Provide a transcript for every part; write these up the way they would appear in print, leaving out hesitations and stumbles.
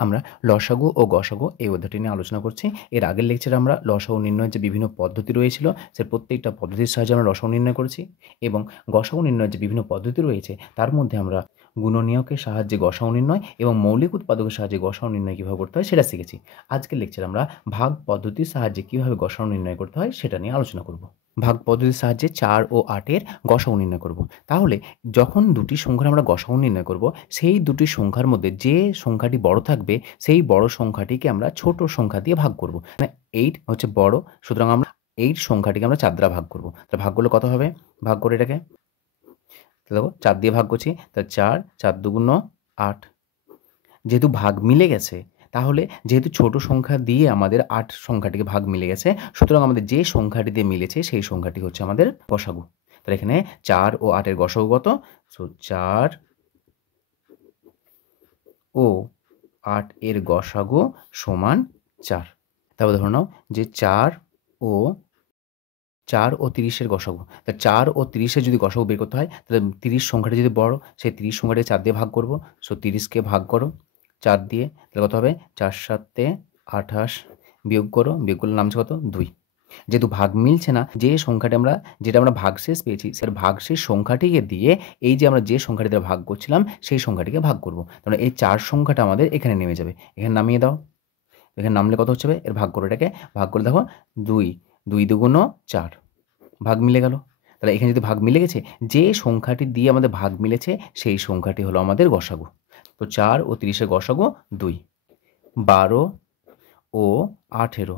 আমরা লসাগু ও গসাগু এই অধ্যায়টি নিয়ে আলোচনা করছি। এর আগের লেকচারে আমরা লসাগু নির্ণয়ের যে বিভিন্ন পদ্ধতি রয়েছিল, সে প্রত্যেকটা পদ্ধতির সাহায্যে আমরা লসাগু নির্ণয় করেছি এবং গসাগু নির্ণয়ের যে বিভিন্ন পদ্ধতি রয়েছে, তার মধ্যে আমরা গুণনীয়কের সাহায্যে গসাগু নির্ণয় এবং মৌলিক উৎপাদকের সাহায্যে গসাগু নির্ণয় কীভাবে করতে হয় সেটা শিখেছি। আজকের লেকচারে আমরা ভাগ পদ্ধতির সাহায্যে কীভাবে গসাগু নির্ণয় করতে হয় সেটা নিয়ে আলোচনা করব। ভাগ পদ্ধতির সাহায্যে 4 ও 8 এর গসাগু নির্ণয় করব। তাহলে যখন দুটি সংখ্যার আমরা গসাগু নির্ণয় করব, সেই দুটি সংখ্যার মধ্যে যে সংখ্যাটি বড় থাকবে সেই বড় সংখ্যাটিকে আমরা ছোট সংখ্যা দিয়ে ভাগ করব। মানে 8 হচ্ছে বড়, সুতরাং আমরা 8 সংখ্যাটিকে আমরা 4 দ্বারা ভাগ করব। তাহলে ভাগ করলে কত হবে? ভাগ করে এটাকে দেখো 4 দিয়ে ভাগ করছি, তাহলে 4, 4 দুগুণ 8। যেহেতু ভাগ মিলে গেছে, তাহলে যেহেতু ছোট সংখ্যা দিয়ে আমাদের 8 সংখ্যাটিকে ভাগ মিলে গেছে, সুতরাং আমাদের যে সংখ্যাটি দিয়ে মিলেছে সেই সংখ্যাটি হচ্ছে আমাদের গসাগু। তাহলে এখানে 4 ও 8 এর গসাগু কত? 4 ও 8 এর গসাগু সমান 4। তারপর ধরে নাও যে 4 ও 30 এর গসাগু। তা 4 ও 30 এর যদি গসাগু বের করতে হয়, তাহলে 30 সংখ্যাটা যদি বড়, সেই 30 সংখ্যাটাকে 4 দিয়ে ভাগ করব। 30 কে ভাগ করো 4 দিয়ে, তাহলে কত হবে? 4 7 28, বিয়োগ করো, বিয়োগ করলে নামছে কত? 2। যেহেতু ভাগ মিলছে না, যেটা আমরা ভাগশেষ পেয়েছি, সেটা ভাগশেষ সংখ্যাটিকে দিয়ে এই যে আমরা যে সংখ্যাটি দ্বারা ভাগ করছিলাম সেই সংখ্যাটিকে ভাগ করব। তাহলে এই 4 সংখ্যাটা আমাদের এখানে নেমে যাবে। এখানে নামিয়ে দাও। এখানে নামলে কত হচ্ছে? এর ভাগ করো, এটাকে ভাগ করে দেখো 2, 2 দুগুণ 4, ভাগ মিলে গেল। তাহলে এখানে যদি ভাগ মিলে গেছে, যে সংখ্যাটি দিয়ে আমাদের ভাগ মিলেছে সেই সংখ্যাটি হলো আমাদের গসাগু। তো 4 ও 30 এর গসাগু 2। 12 ও 18,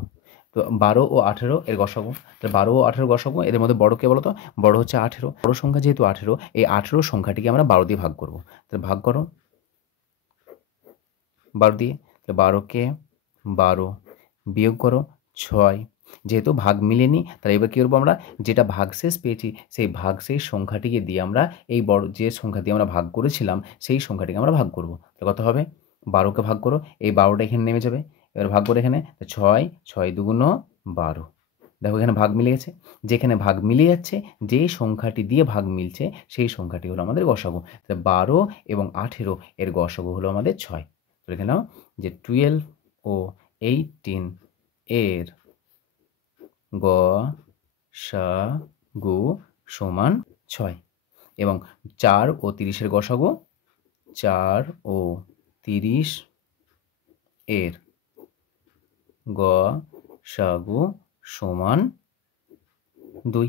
তো 12 ও 18 এর গসাগু। তাহলে 12 ও 18 গসাগু, এদের মধ্যে বড় কে বলো তো? বড় হচ্ছে 18। বড় সংখ্যা যেহেতু 18, এই 18 সংখ্যাটিকে আমরা 12 দিয়ে ভাগ করব। তাহলে ভাগ করো 12 দিয়ে, তাহলে 12 কে 12, বিয়োগ করো 6। যেহেতু ভাগ মিলেনি, তাহলে এবার কী করবো? আমরা যেটা ভাগশেষ পেয়েছি সেই ভাগশেষ সংখ্যাটিকে দিয়ে আমরা এই বড় যে সংখ্যা দিয়ে আমরা ভাগ করেছিলাম সেই সংখ্যাটিকে আমরা ভাগ করব। তাহলে কত হবে? 12কে ভাগ করো, এই 12টা এখানে নেমে যাবে। এবার ভাগ করে এখানে 6, 6 দুগুণ 12। দেখো এখানে ভাগ মিলে গেছে। যেখানে ভাগ মিলে যাচ্ছে, যে সংখ্যাটি দিয়ে ভাগ মিলছে সেই সংখ্যাটি হলো আমাদের গসাগু। তাহলে 12 এবং 18 এর গসাগু হলো আমাদের 6। তো লিখে নাও যে 12 ও 18 এর গসাগু সমান 6 এবং 4 ও 30 এর গসাগু 4 ও 30 এর গসাগু সমান 2।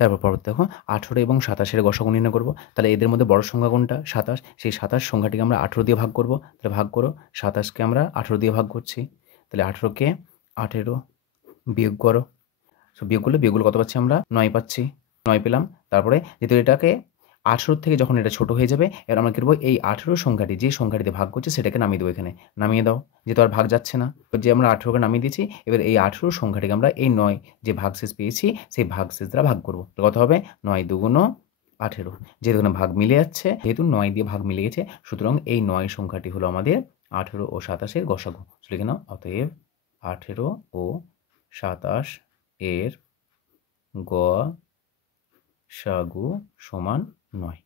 তারপর পরবর্তী দেখো 18 এবং 27 এর গসাগু নির্ণয় করব। তাহলে এদের মধ্যে বড় সংখ্যা কোনটা? 27। সেই 27 সংখ্যাটিকে আমরা 18 দিয়ে ভাগ করব। তাহলে ভাগ করো, 27কে আমরা 18 দিয়ে ভাগ করছি। তাহলে 18কে 18, বিয়োগ করো। বিয়োগগুলো কত পাচ্ছি আমরা? 9 পাচ্ছি। 9 পেলাম। তারপরে যেহেতু এটাকে 18 থেকে যখন এটা ছোট হয়ে যাবে, এবার আমরা কী করবো? এই 18 সংখ্যাটি যে সংখ্যাটিতে ভাগ করছে সেটাকে নামিয়ে দেবো এখানে। নামিয়ে দাও, যেহেতু আর ভাগ যাচ্ছে না। যে আমরা 18কে নামিয়ে দিয়েছি, এবার এই 18 সংখ্যাটিকে আমরা এই 9 যে ভাগশেষ পেয়েছি সেই ভাগশেষ দ্বারা ভাগ করবো। কত হবে? 9 দুগুণ 18। যেহেতু এখানে ভাগ মিলে যাচ্ছে, যেহেতু 9 দিয়ে ভাগ মিলে গেছে, সুতরাং এই 9 সংখ্যাটি হলো আমাদের 18 ও 27 এর গসাগু। লিখে নাও, অতএব 18 ও 27 এর গসাগু সমান 9।